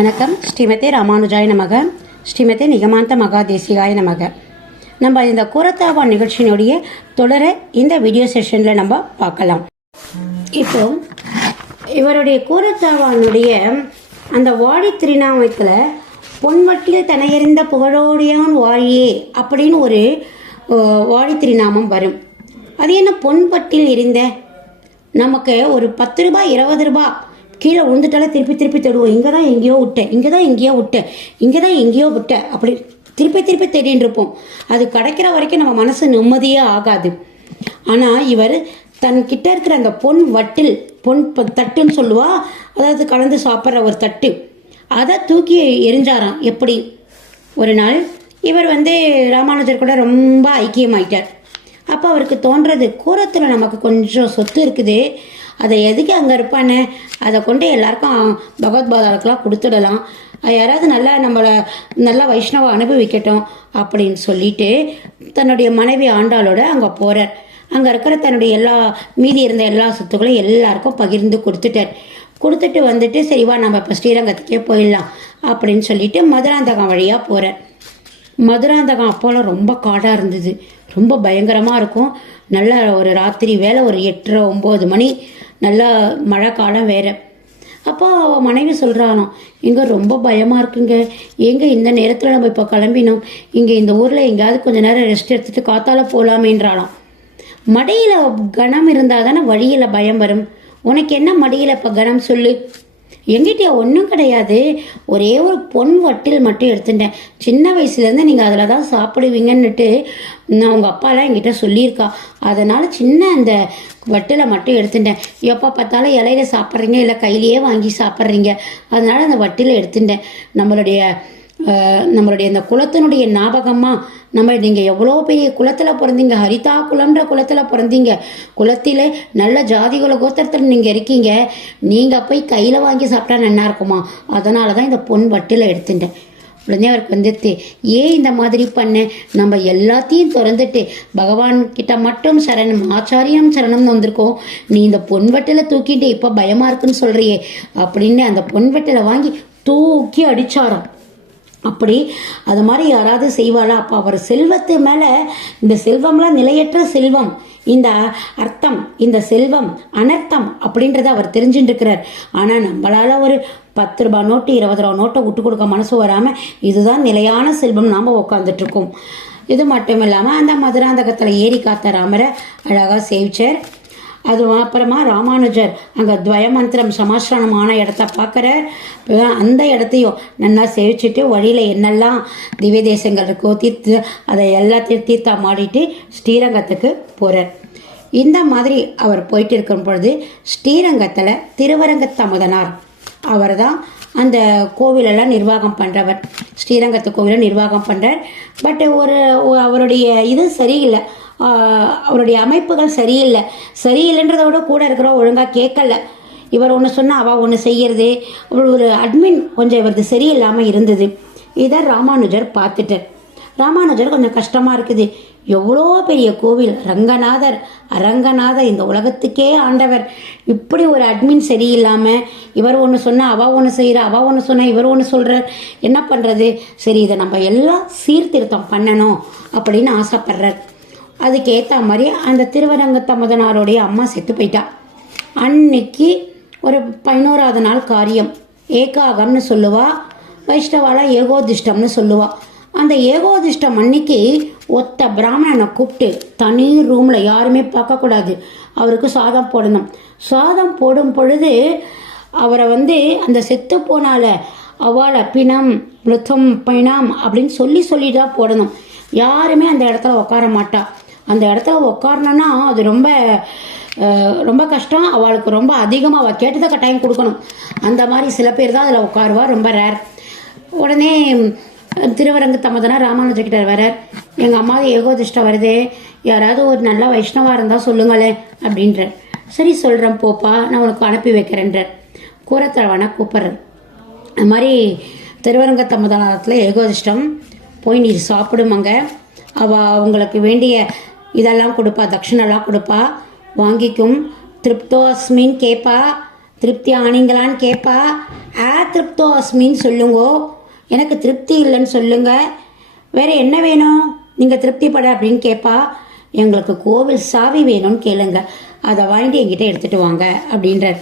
வணக்கம். ஸ்ரீமதே ராமானுஜாய நமக. ஸ்ரீமதே நிகமாந்த மகாதேசிகாய நமக. நம்ம இந்த கூரத்தாழ்வான் நிகழ்ச்சியினுடைய தொடர இந்த வீடியோ செஷனில் நம்ம பார்க்கலாம். இப்போ இவருடைய கூரத்தாழ்வானுடைய அந்த வாடி திருநாமத்தில் பொன்வட்டில் தனையறிந்த புகழோடியான் வாழியே அப்படின்னு ஒரு வாடி திருநாமம் வரும். அது என்ன பொன்பட்டில் எரிந்த? நமக்கு ஒரு 10 ரூபாய் 20 ரூபாய் கீழே விழுந்துட்டாலே திருப்பி தேடுவோம். இங்கே தான் எங்கேயோ விட்டேன், இங்கே தான் எங்கேயோ விட்டேன் அப்படி திருப்பி தேடின்னு இருப்போம். அது கிடைக்கிற வரைக்கும் நம்ம மனசு நிம்மதியே ஆகாது. ஆனால் இவர் தன்கிட்ட இருக்கிற அந்த பொன் வட்டில், பொன் தட்டுன்னு சொல்லுவா, அதாவது கலந்து சாப்பிட்ற ஒரு தட்டு, அதை தூக்கி எரிஞ்சாராம். எப்படி? ஒரு நாள் இவர் ராமானுஜர் கூட ரொம்ப ஐக்கியமாயிட்டார். அப்போ அவருக்கு தோன்றது, கூரத்தில் நமக்கு கொஞ்சம் சொத்து இருக்குது, அதை எதுக்கு அங்கே இருப்பானே, அதை கொண்டு எல்லாருக்கும் பகவத்பாதாவுக்கெல்லாம் கொடுத்துடலாம், யாராவது நல்லா வைஷ்ணவ அனுபவிக்கட்டும் அப்படின்னு சொல்லிட்டு தன்னுடைய மனைவி ஆண்டாளோட அங்கே போகிறார். அங்கே இருக்கிற தன்னுடைய மீதி இருந்த எல்லா சொத்துக்களையும் எல்லாருக்கும் பகிர்ந்து கொடுத்துட்டு சரிவா நம்ம இப்போ ஸ்ரீரங்கத்துக்கே போயிடலாம் அப்படின்னு சொல்லிட்டு மதுராந்தகம் வழியாக போகிறார். மதுராந்தகம் அப்போலாம் ரொம்ப காடாக இருந்தது, ரொம்ப பயங்கரமாக இருக்கும். நல்லா ஒரு ராத்திரி வேலை, ஒரு 8:30-9 மணி, நல்லா மழை காலம் வேறு. அப்போ அவள் மனைவி சொல்கிறானோ, இங்கே ரொம்ப பயமாக இருக்குங்க, எங்கே இந்த நேரத்தில் நம்ம இப்போ கிளம்பினோம், இங்கே இந்த ஊரில் எங்கேயாவது கொஞ்சம் நேரம் ரெஸ்ட் எடுத்துகிட்டு காத்தால போகலாமேன்றாலும். மடியில் கணம் இருந்தால் தானே வழியில் பயம் வரும். உனக்கு என்ன மடியில் இப்போ கணம் சொல்லு? எங்கிட்டயா ஒன்றும் கிடையாது, ஒரே ஒரு பொன் வட்டில் மட்டும் எடுத்துட்டேன், சின்ன வயசுலேருந்து நீங்கள் அதில் தான் சாப்பிடுவீங்கன்னுட்டு நான் உங்கள் அப்பாலாம் என்கிட்ட சொல்லியிருக்கா, அதனால் சின்ன அந்த வட்டிலை மட்டும் எடுத்துட்டேன். எப்போ பார்த்தாலும் இலையில சாப்பிட்றீங்க, இல்லை கையிலேயே வாங்கி சாப்பிட்றீங்க, அதனால் அந்த வட்டிலை எடுத்துட்டேன். நம்மளுடைய அந்த குலத்தினுடைய ஞாபகமாக நீங்கள் எவ்வளோ பெரிய குலத்தில் பிறந்தீங்க, ஹரிதா குலம்ன்ற குலத்தில் பிறந்தீங்க, குலத்தில் நல்ல ஜாதிகுல கோத்திரத்தில் நீங்கள் இருக்கீங்க, நீங்கள் போய் கையில் வாங்கி சாப்பிட்டா நல்லா இருக்குமா, அதனால தான் இந்த பொன் வட்டில் எடுத்துட்டேன். உடனே அவருக்கு ஏன் இந்த மாதிரி பண்ண, நம்ம எல்லாத்தையும் திறந்துட்டு பகவான் கிட்ட மட்டும் சரணம், ஆச்சாரியம் சரணம்னு வந்திருக்கோம், நீ இந்த பொன்வட்டில தூக்கிட்டு இப்போ பயமா இருக்குன்னு சொல்றியே அப்படின்னு அந்த பொன்வட்டில வாங்கி தூக்கி அடிச்சாராம். அப்படி அது மாதிரி யாராவது செய்வாளா? அப்போ அவர் செல்வத்து மேலே, இந்த செல்வம்லாம் நிலையற்ற செல்வம், இந்த அர்த்தம், இந்த செல்வம் அனர்த்தம் அப்படின்றத அவர் தெரிஞ்சுட்டு இருக்கிறார். ஆனால் நம்மளால ஒரு 10 ரூபாய் நோட்டு 20 ரூபா நோட்டை விட்டு கொடுக்க மனசு வராமல் இதுதான் நிலையான செல்வம் நாம் உட்காந்துட்டு இருக்கோம். இது மட்டும் இல்லாமல் அந்த மதுராந்தகத்தில் ஏறி காத்த ராமரை அழகாக சேவிச்சார். அது அப்புறமா ராமானுஜர் அங்கே துவயமந்திரம் சமாஸ்தானமான இடத்த பார்க்குற அந்த இடத்தையும் நல்லா சேவிச்சுட்டு வழியில் என்னெல்லாம் திவ்ய தேசங்கள் இருக்கோ அதை எல்லாத்தையும் தீர்த்தா மாடிட்டு ஸ்ரீரங்கத்துக்கு போகிறார். இந்த மாதிரி அவர் போயிட்டு இருக்கும் பொழுது ஸ்ரீரங்கத்தில் திருவரங்கத்தமுதனார் அவர் தான் அந்த கோவிலெல்லாம் நிர்வாகம் பண்ணுறவர், ஸ்ரீரங்கத்து கோவிலை நிர்வாகம் பண்ணுறார். பட் அவருடைய இது சரியில்லை, அவருடைய அமைப்புகள் சரியில்லைன்றதை விட கூட இருக்கிற ஒழுங்காக கேட்கல. இவர் ஒன்று சொன்னால் அவள் ஒன்று செய்கிறது, ஒரு அட்மின் கொஞ்சம் இவரது சரியில்லாமல் இருந்தது. இதை ராமானுஜர் பார்த்துட்டார். ராமானுஜர் கொஞ்சம் கஷ்டமாக இருக்குது, எவ்வளோ பெரிய கோவில், அரங்கநாதர் இந்த உலகத்துக்கே ஆண்டவர், இப்படி ஒரு அட்மின் சரியில்லாமல் இவர் ஒன்று சொன்னால் அவள் ஒன்று செய்கிறார், அவள் ஒன்று சொன்னால் இவர் ஒன்று சொல்கிறார், என்ன பண்ணுறது? சரி, இதை நம்ம எல்லாம் சீர்திருத்தம் பண்ணணும் அப்படின்னு ஆசைப்படுறார். அதுக்கேற்ற மாதிரி அந்த திருவரங்கத்தமுதனாருடைய அம்மா செத்து போயிட்டா. அன்னைக்கு ஒரு 11ஆவது நாள் காரியம், ஏகாகம்னு சொல்லுவா, வைஷ்ணவால ஏகோதிஷ்டம்னு சொல்லுவா. அந்த ஏகோதிஷ்டம் அன்னைக்கு ஒத்த பிராமணனை கூப்பிட்டு தனி ரூமில் யாருமே பார்க்கக்கூடாது, அவருக்கு சாதம் போடணும். சாதம் போடும் பொழுது அவரை அந்த செத்து போனால அவளை பிணம் மிருத்தம் பிணம் அப்படின்னு சொல்லி தான் போடணும். யாருமே அந்த இடத்துல உட்கார மாட்டா. அந்த இடத்துல உட்காரணுன்னா அது ரொம்ப ரொம்ப கஷ்டம், அவளுக்கு ரொம்ப அதிகமாக அவள் கேட்டதை கட்டாயம் கொடுக்கணும். அந்த மாதிரி சில பேர் தான் அதில் உட்காருவா, ரொம்ப ரேர். உடனே திருவரங்கத்தமுதனார் ராமானுஜர்கிட்ட வரார், எங்கள் அம்மா ஏகோதிஷ்டம் வருதே, யாராவது ஒரு நல்ல வைஷ்ணவா இருந்தால் சொல்லுங்களேன் அப்படின்றார். சரி சொல்கிறேன் போப்பா, நான் உனக்கு அனுப்பி வைக்கிறேன்றார். கூரத்தாழ்வானை கூப்பிட்றேன். அது மாதிரி திருவரங்கத்தமுதனாரத்தில் ஏகோதிஷ்டம், போய் நீ சாப்பிடுமாங்க, அவள் உங்களுக்கு வேண்டிய இதெல்லாம் கொடுப்பா, தட்சிணெல்லாம் கொடுப்பா, வாங்கிக்கும். திருப்தோ அஸ்மின் கேட்பா, திருப்தி ஆனீங்களான்னு கேட்பா. திருப்தோ அஸ்மின்னு சொல்லுங்கோ. எனக்கு திருப்தி இல்லைன்னு சொல்லுங்க. வேற என்ன வேணும் நீங்கள் திருப்திப்பட அப்படின்னு கேட்பா. எங்களுக்கு கோவில் சாவி வேணும்னு கேளுங்க, அதை வாங்கிட்டு என்கிட்ட எடுத்துட்டு வாங்க அப்படின்றார்.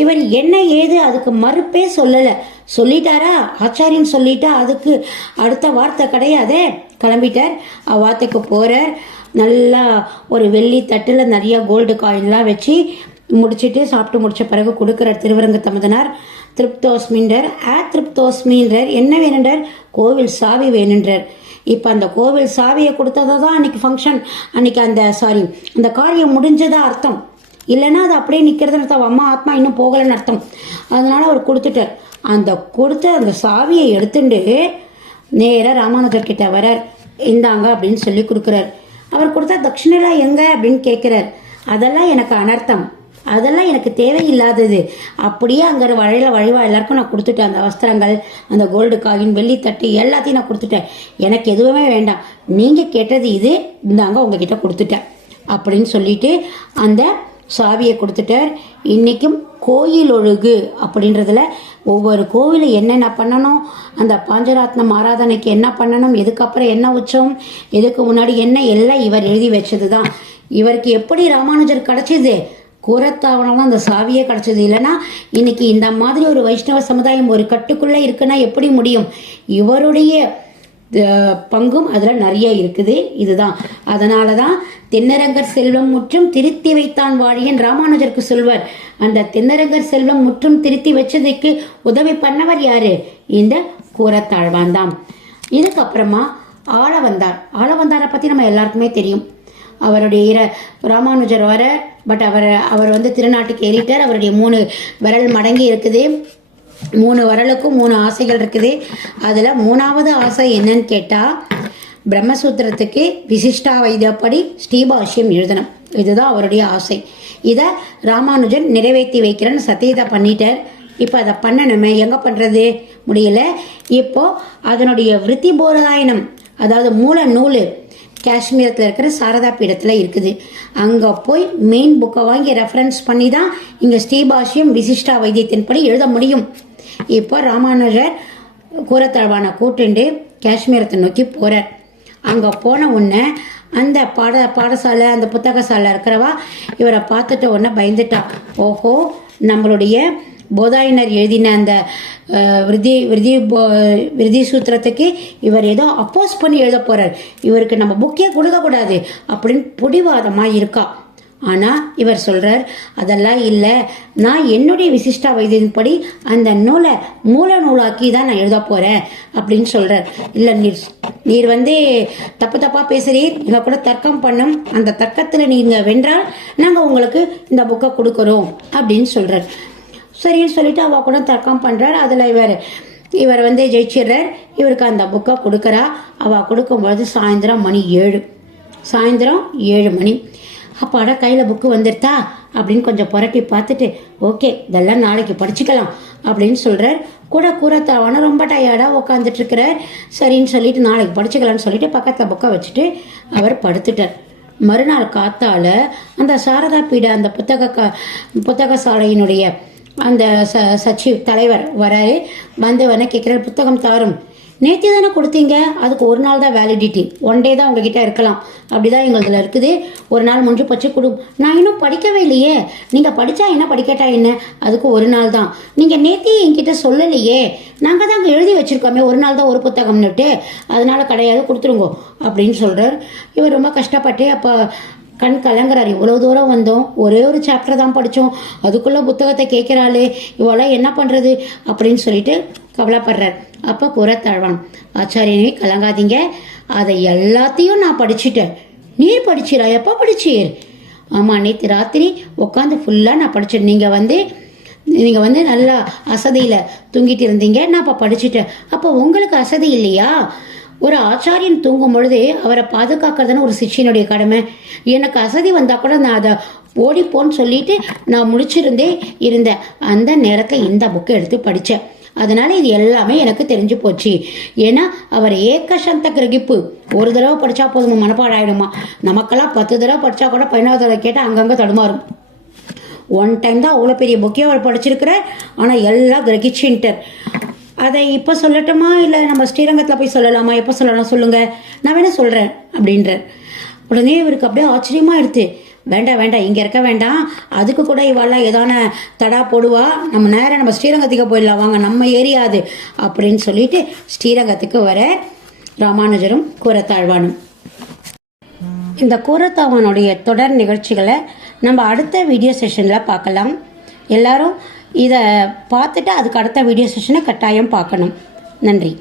இவர் என்ன ஏது அதுக்கு மறுப்பே சொல்லலை. சொல்லிட்டாரா, ஆச்சாரியன் சொல்லிட்டா அதுக்கு அடுத்த வார்த்தை கிடையாதே. கிளம்பிட்டார். வார்த்தைக்கு போகிறார். நல்லா ஒரு வெள்ளி தட்டில் நிறைய கோல்டு காயின்லாம் வச்சு முடிச்சுட்டு சாப்பிட்டு முடிச்ச பிறகு கொடுக்குறார் திருவரங்க தமதனார். திருப்தோஸ்மின்றார். திருப்தோஸ்மின்றார். என்ன வேணுன்றார்? கோவில் சாவி வேணுன்றார். இப்போ அந்த கோவில் சாவியை கொடுத்ததா தான் அன்னைக்கு ஃபங்க்ஷன், அன்னைக்கு அந்த காரியம் முடிஞ்சதா அர்த்தம். இல்லைன்னா அது அப்படியே நிற்கிறதுன்னு அர்த்தம். அம்மா ஆத்மா இன்னும் போகலைன்னு அர்த்தம். அதனால அவர் கொடுத்துட்டார். அந்த சாவியை எடுத்துட்டு நேராக ராமானுஜர்கிட்ட வரார். இந்தாங்க அப்படின்னு சொல்லி கொடுக்குறார். அவர் கொடுத்தா தட்சிணெல்லாம் எங்க அப்படின்னு கேட்குறார். அதெல்லாம் எனக்கு அனர்த்தம், அதெல்லாம் எனக்கு தேவையில்லாதது. அப்படியே அங்கே வழிவா எல்லாருக்கும் நான் கொடுத்துட்டேன். அந்த வஸ்திரங்கள், அந்த கோல்டு காயின், வெள்ளி தட்டு எல்லாத்தையும் நான் கொடுத்துட்டேன். எனக்கு எதுவுமே வேண்டாம். நீங்கள் கேட்டது இது, இந்தாங்க உங்ககிட்ட கொடுத்துட்டேன் அப்படின்னு சொல்லிட்டு அந்த சாவியை கொடுத்துட்டார். இன்றைக்கும் கோயில் ஒழுகு அப்படின்றதுல ஒவ்வொரு கோவிலும் என்னென்ன பண்ணணும், அந்த பாஞ்சராத்னம் ஆராதனைக்கு என்ன பண்ணணும், எதுக்கப்புறம் என்ன உற்சவம், எதுக்கு முன்னாடி என்ன, எல்லாம் இவர் எழுதி வச்சது தான். இவருக்கு எப்படி ராமானுஜர் கிடைச்சிது? கூரத்தாவணம் தான் அந்த சாவியே கிடைச்சது. இல்லைன்னா இன்னைக்கு இந்த மாதிரி ஒரு வைஷ்ணவ சமுதாயம் ஒரு கட்டுக்குள்ளே இருக்குன்னா எப்படி முடியும்? இவருடைய பங்கும் அதில் நிறைய இருக்குது. இதுதான் அதனால தான் தென்னரங்கர் செல்வம் முற்றும் திருத்தி வைத்தான் வாழியன் ராமானுஜருக்கு சொல்வார். அந்த தென்னரங்கர் செல்வம் முற்றும் திருத்தி வச்சதுக்கு உதவி பண்ணவர் யாரு? இந்த கூரத்தாழ்வான் தான். இதுக்கப்புறமா ஆளவந்தாரை பற்றி நம்ம எல்லாருக்குமே தெரியும். அவருடைய ராமானுஜர் வர, பட் அவர் திருநாட்டுக்கு ஏறிட்டார். அவருடைய 3 விரல் மடங்கி இருக்குது. 3 விரலுக்கும் 3 ஆசைகள் இருக்குது. அதில் 3வது ஆசை என்னன்னு கேட்டால், பிரம்மசூத்திரத்துக்கு விசிஷ்டா வைத்தியப்படி ஸ்ரீபாஷ்யம் எழுதணும். இதுதான் அவருடைய ஆசை. இதை ராமானுஜன் நிறைவேற்றி வைக்கிறேன்னு சத்தியத்தை பண்ணிட்டார். இப்போ அதை பண்ணணுமே, எங்கே பண்ணுறது? முடியல. இப்போ அதனுடைய விருத்தி போராயணம், அதாவது மூல நூல் காஷ்மீரத்தில் இருக்கிற சாரதா பீடத்தில் இருக்குது. அங்கே போய் மெயின் புக்கை வாங்கி ரெஃபரன்ஸ் பண்ணி தான் இங்கே ஸ்ரீபாஷ்யம் விசிஷ்டா வைத்தியத்தின்படி எழுத முடியும். இப்போ ராமானுஜர் கூரத்தாழ்வானை கூட்டுண்டு காஷ்மீரத்தை நோக்கி போகிறார். அங்கே போன உடனே அந்த பாடசாலை, அந்த புத்தகசாலை இருக்கிறவா இவரை பார்த்துட்ட உடனே பயந்துட்டா. ஓஹோ, நம்மளுடைய போதாயனர் எழுதின அந்த விருதி சூத்திரத்துக்கு இவர் ஏதோ அப்போஸ் பண்ணி எழுத போறார், இவருக்கு நம்ம புக்கே கொடுக்கக்கூடாது அப்படின்னு பிடிவாதமாக இருக்கா. ஆனால் இவர் சொல்றார், அதெல்லாம் இல்லை, நான் என்னுடைய விசிஷ்டா வைத்தியப்படி அந்த நூலை மூல நூலாக்கி தான் நான் எழுத போறேன் அப்படின்னு சொல்றார். இல்லை, நீர் தப்பாக பேசுறீர், எங்கள் கூட தர்க்கம் பண்ணும், அந்த தர்க்கத்தில் நீங்கள் வென்றால் நாங்கள் உங்களுக்கு இந்த புக்கை கொடுக்குறோம் அப்படின்னு சொல்றார். சரின்னு சொல்லிட்டு அவ கூட தர்க்கம் பண்ணுறார். அதில் இவர் ஜெயிச்சிடுறார். இவருக்கு அந்த புக்கை கொடுக்குறா. அவள் கொடுக்கும்போது சாயந்தரம் 7 மணி. அப்பாட கையில் புக்கு வந்துடுதா அப்படின்னு கொஞ்சம் புரட்டி பார்த்துட்டு, ஓகே இதெல்லாம் நாளைக்கு படிச்சுக்கலாம் அப்படின்னு சொல்கிறார். கூரத்தாழ்வான ரொம்ப டயர்டாக உட்காந்துட்டு இருக்கிறார். சரின்னு சொல்லிட்டு நாளைக்கு படிச்சுக்கலான்னு சொல்லிட்டு பக்கத்தில் புக்கை வச்சுட்டு அவர் படுத்துட்டார். மறுநாள் காத்தால அந்த சாரதா பீட அந்த புத்தக சாலையினுடைய அந்த சச்சிவ் தலைவர் வராரு. வந்தவன கேட்குறாரு, புத்தகம் தாரும், நேற்று தானே கொடுத்தீங்க, அதுக்கு ஒரு நாள் தான் வேலிடிட்டி, 1 டே தான் உங்ககிட்ட இருக்கலாம், அப்படிதான் எங்களுதுல இருக்குது, ஒரு நாள் முடிஞ்சு போச்சு கொடு. நான் இன்னும் படிக்கவே இல்லையே, நீங்கள் படித்தா என்ன படிக்கட்டா என்ன, அதுக்கு ஒரு நாள் தான், நீங்கள் நேற்று என்கிட்ட சொல்லலையே, நாங்கள் தான் அங்கே எழுதி வச்சுருக்கோமே ஒரு நாள் தான் ஒரு புத்தகம்னுட்டு, அதனால கிடையாது, கொடுத்துருங்கோ அப்படின்னு சொல்கிறார். இவர் ரொம்ப கஷ்டப்பட்டு அப்போ கண் கலங்குறார். இவ்வளோ தூரம் வந்தோம், ஒரே ஒரு சாப்டர் தான் படித்தோம், அதுக்குள்ளே புத்தகத்தை கேட்குறாளே, இவ்வளோ என்ன பண்ணுறது அப்படின்னு சொல்லிட்டு கவலைப்படுறார். அப்போ கூரத்தாழ்வான், ஆச்சாரியனே கலங்காதீங்க, அதை எல்லாத்தையும் நான் படிச்சுட்டேன். நீர் படிச்சிரா? எப்போ படிச்சீர்? ஆமாம், நேற்று ராத்திரி உட்காந்து ஃபுல்லாக நான் படித்தேன். நீங்கள் நல்லா அசதியில் தூங்கிட்டு இருந்தீங்க, நான் அப்போ படிச்சுட்டேன். அப்போ உங்களுக்கு அசதி இல்லையா? ஒரு ஆச்சாரியன் தூங்கும் பொழுது அவரை பாதுகாக்கிறதுன்னு ஒரு சிஷ்யனுடைய கடமை. எனக்கு அசதி வந்தால் கூட நான் அதை ஓடிப்போன்னு சொல்லிட்டு நான் இருந்தேன். அந்த நேரத்தில் இந்த புக்கை எடுத்து படித்தேன். அதனால இது எல்லாமே எனக்கு தெரிஞ்சு போச்சு. ஏன்னா அவர் ஏகசந்த கிரகிப்பு, ஒரு தடவை படித்தா போதும் மனப்பாடாயிடுமா. நமக்கெல்லாம் 10 தடவை படித்தா கூட 11வது தடவை கேட்டால் அங்கங்கே தடுமாறும். ஒன் டைம் தான் அவ்வளோ பெரிய புக்கே அவர் படிச்சிருக்கிறார், ஆனால் எல்லாம் கிரகிச்சுன்ட்டார். அதை இப்போ சொல்லட்டுமா இல்லை நம்ம ஸ்ரீரங்கத்தில் போய் சொல்லலாமா, எப்போ சொல்லலாம் சொல்லுங்கள், நான் வேணா சொல்கிறேன் அப்படின்றார். உடனே இவருக்கு அப்படியே ஆச்சரியமாக எடுத்து, வேண்டாம் வேண்டாம், இங்கே இருக்க வேண்டாம், அதுக்கு கூட இவாளெலாம் ஏதான தடா போடுவா, நம்ம நேரம் நம்ம ஸ்ரீரங்கத்துக்கு போயிடலாம், வாங்க நம்ம ஏரியா அது அப்படின்னு சொல்லிட்டு ஸ்ரீரங்கத்துக்கு வர ராமானுஜரும் கூரத்தாழ்வானும். இந்த கூரத்தாழ்வானுடைய தொடர் நிகழ்ச்சிகளை நம்ம அடுத்த வீடியோ செஷனில் பார்க்கலாம். எல்லாரும் இதை பார்த்துட்டு அதுக்கு அடுத்த வீடியோ செஷனை கட்டாயம் பார்க்கணும். நன்றி.